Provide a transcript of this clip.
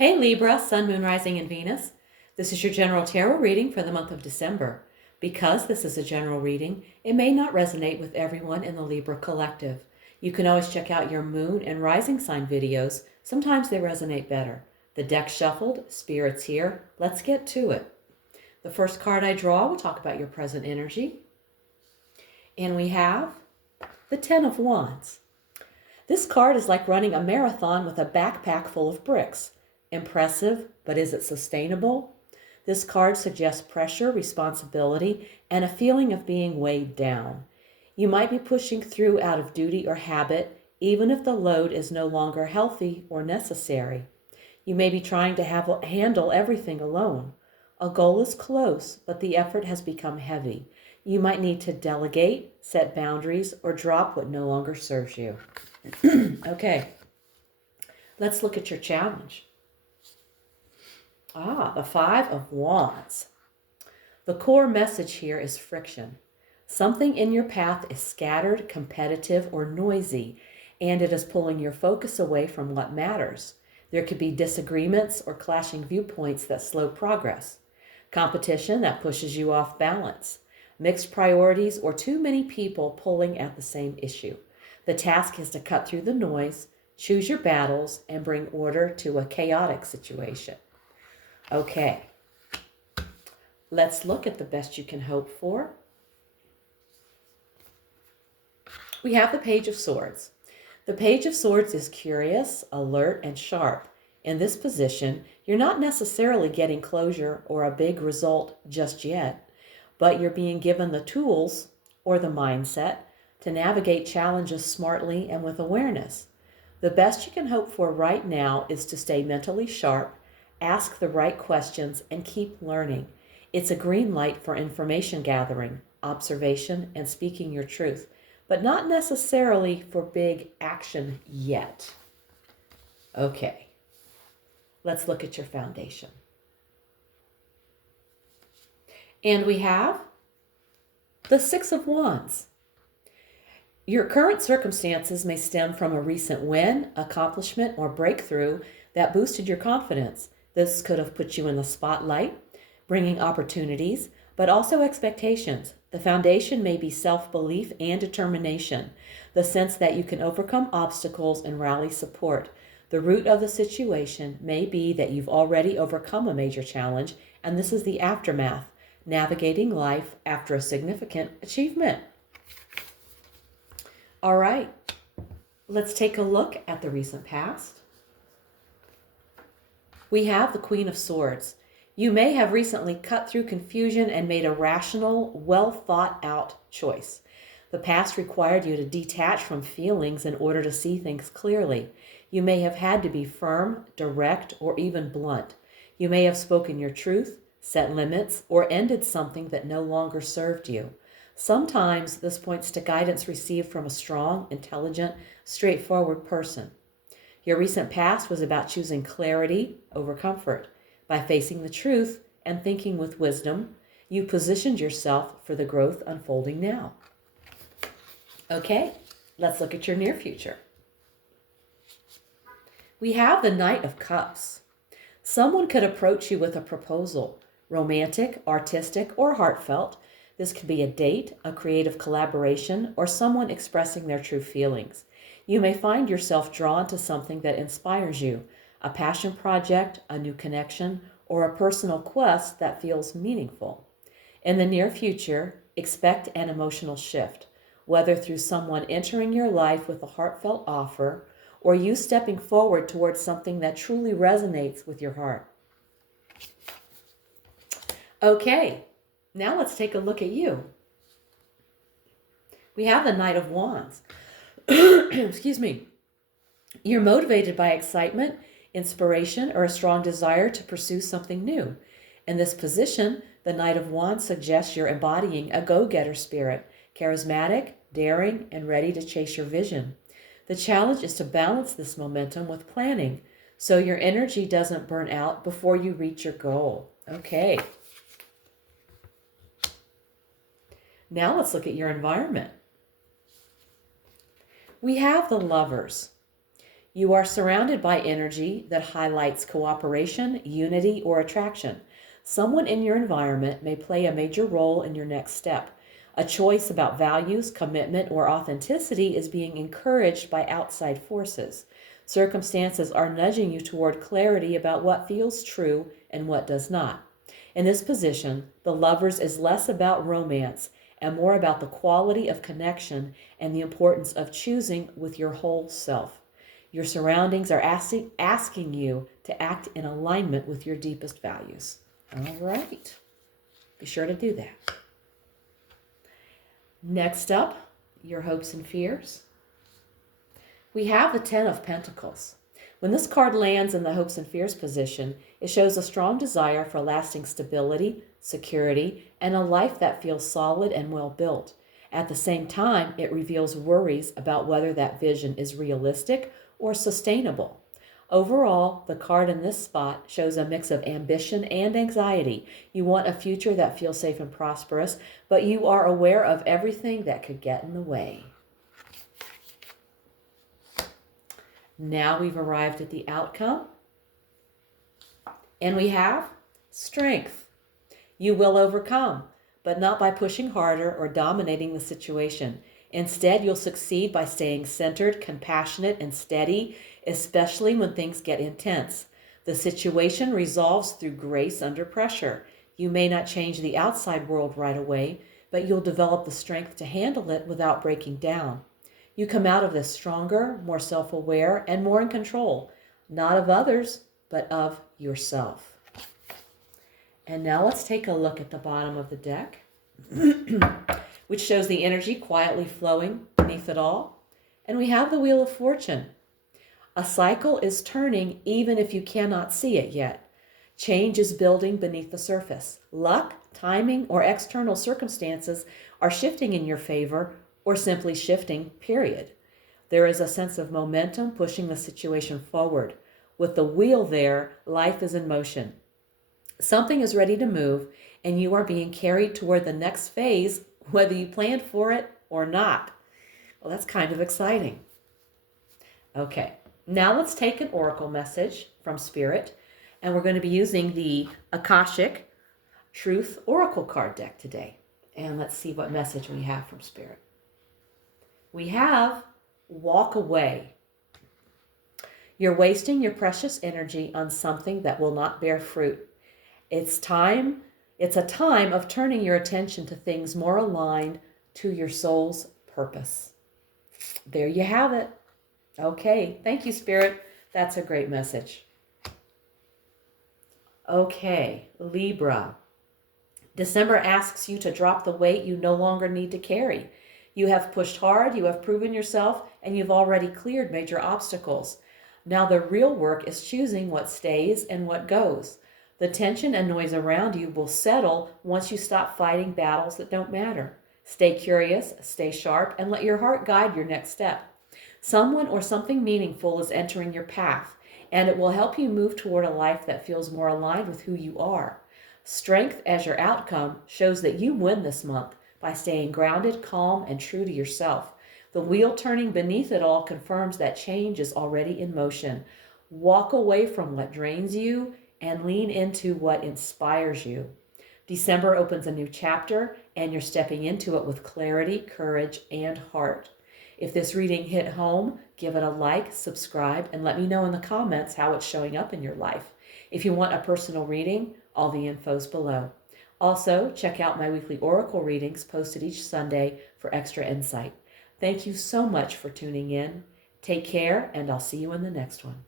Hey Libra, Sun, Moon, Rising, and Venus. This is your general tarot reading for the month of December. Because this is a general reading, it may not resonate with everyone in the Libra collective. You can always check out your Moon and Rising sign videos. Sometimes they resonate better. The deck shuffled, Spirit's here. Let's get to it. The first card I draw will talk about your present energy. And we have the Ten of Wands. This card is like running a marathon with a backpack full of bricks. Impressive, but is it sustainable? This card suggests pressure, responsibility, and a feeling of being weighed down. You might be pushing through out of duty or habit, even if the load is no longer healthy or necessary. You may be trying to handle everything alone. A goal is close, but the effort has become heavy. You might need to delegate, set boundaries, or drop what no longer serves you. Okay, let's look at your challenge. The Five of Wands. The core message here is friction. Something in your path is scattered, competitive, or noisy, and it is pulling your focus away from what matters. There could be disagreements or clashing viewpoints that slow progress, competition that pushes you off balance, mixed priorities, or too many people pulling at the same issue. The task is to cut through the noise, choose your battles, and bring order to a chaotic situation. Okay, let's look at the best you can hope for. We have the Page of Swords. The Page of Swords is curious, alert, and sharp. In this position, you're not necessarily getting closure or a big result just yet, but you're being given the tools or the mindset to navigate challenges smartly and with awareness. The best you can hope for right now is to stay mentally sharp, ask the right questions, and keep learning. It's a green light for information gathering, observation, and speaking your truth, but not necessarily for big action yet. Okay, let's look at your foundation. And we have the Six of Wands. Your current circumstances may stem from a recent win, accomplishment, or breakthrough that boosted your confidence. This could have put you in the spotlight, bringing opportunities, but also expectations. The foundation may be self-belief and determination, the sense that you can overcome obstacles and rally support. The root of the situation may be that you've already overcome a major challenge, and this is the aftermath, navigating life after a significant achievement. All right, let's take a look at the recent past. We have the Queen of Swords. You may have recently cut through confusion and made a rational, well thought out choice. The past required you to detach from feelings in order to see things clearly. You may have had to be firm, direct, or even blunt. You may have spoken your truth, set limits, or ended something that no longer served you. Sometimes this points to guidance received from a strong, intelligent, straightforward person. Your recent past was about choosing clarity over comfort. By facing the truth and thinking with wisdom, you positioned yourself for the growth unfolding now. Okay, let's look at your near future. We have the Knight of Cups. Someone could approach you with a proposal, romantic, artistic, or heartfelt. This could be a date, a creative collaboration, or someone expressing their true feelings. You may find yourself drawn to something that inspires you, a passion project, a new connection, or a personal quest that feels meaningful. In the near future, expect an emotional shift, whether through someone entering your life with a heartfelt offer or you stepping forward towards something that truly resonates with your heart. Okay, now let's take a look at you. We have the Knight of Wands. Excuse me. You're motivated by excitement, inspiration, or a strong desire to pursue something new. In this position, the Knight of Wands suggests you're embodying a go-getter spirit, charismatic, daring, and ready to chase your vision. The challenge is to balance this momentum with planning, so your energy doesn't burn out before you reach your goal. Okay. Now let's look at your environment. We have the Lovers. You are surrounded by energy that highlights cooperation, unity, or attraction. Someone in your environment may play a major role in your next step. A choice about values, commitment, or authenticity is being encouraged by outside forces. Circumstances are nudging you toward clarity about what feels true and what does not. In this position, the Lovers is less about romance and more about the quality of connection and the importance of choosing with your whole self. Your surroundings are asking you to act in alignment with your deepest values. All right. Be sure to do that. Next up, your hopes and fears. We have the Ten of Pentacles. When this card lands in the hopes and fears position, it shows a strong desire for lasting stability, security, and a life that feels solid and well built. At the same time, it reveals worries about whether that vision is realistic or sustainable. Overall, the card in this spot shows a mix of ambition and anxiety. You want a future that feels safe and prosperous, but you are aware of everything that could get in the way. Now we've arrived at the outcome, and we have strength. You will overcome, but not by pushing harder or dominating the situation. Instead, you'll succeed by staying centered, compassionate, and steady, especially when things get intense. The situation resolves through grace under pressure. You may not change the outside world right away, but you'll develop the strength to handle it without breaking down. You come out of this stronger, more self-aware, and more in control, not of others, but of yourself. And now let's take a look at the bottom of the deck, which shows the energy quietly flowing beneath it all. And we have the Wheel of Fortune. A cycle is turning even if you cannot see it yet. Change is building beneath the surface. Luck, timing, or external circumstances are shifting in your favor, or simply shifting, period. There is a sense of momentum pushing the situation forward. With the wheel there, life is in motion. Something is ready to move, and you are being carried toward the next phase, whether you planned for it or not. Well, that's kind of exciting. Okay, now let's take an oracle message from Spirit, and we're going to be using the Akashic Truth Oracle card deck today. And let's see what message we have from Spirit. We have walk away. You're wasting your precious energy on something that will not bear fruit. It's a time of turning your attention to things more aligned to your soul's purpose. There you have it. Okay, thank you, Spirit. That's a great message. Okay, Libra. December asks you to drop the weight you no longer need to carry. You have pushed hard, you have proven yourself, and you've already cleared major obstacles. Now the real work is choosing what stays and what goes. The tension and noise around you will settle once you stop fighting battles that don't matter. Stay curious, stay sharp, and let your heart guide your next step. Someone or something meaningful is entering your path, and it will help you move toward a life that feels more aligned with who you are. Strength as your outcome shows that you win this month by staying grounded, calm, and true to yourself. The wheel turning beneath it all confirms that change is already in motion. Walk away from what drains you and lean into what inspires you. December opens a new chapter, and you're stepping into it with clarity, courage, and heart. If this reading hit home, give it a like, subscribe, and let me know in the comments how it's showing up in your life. If you want a personal reading, all the info's below. Also, check out my weekly oracle readings posted each Sunday for extra insight. Thank you so much for tuning in. Take care, and I'll see you in the next one.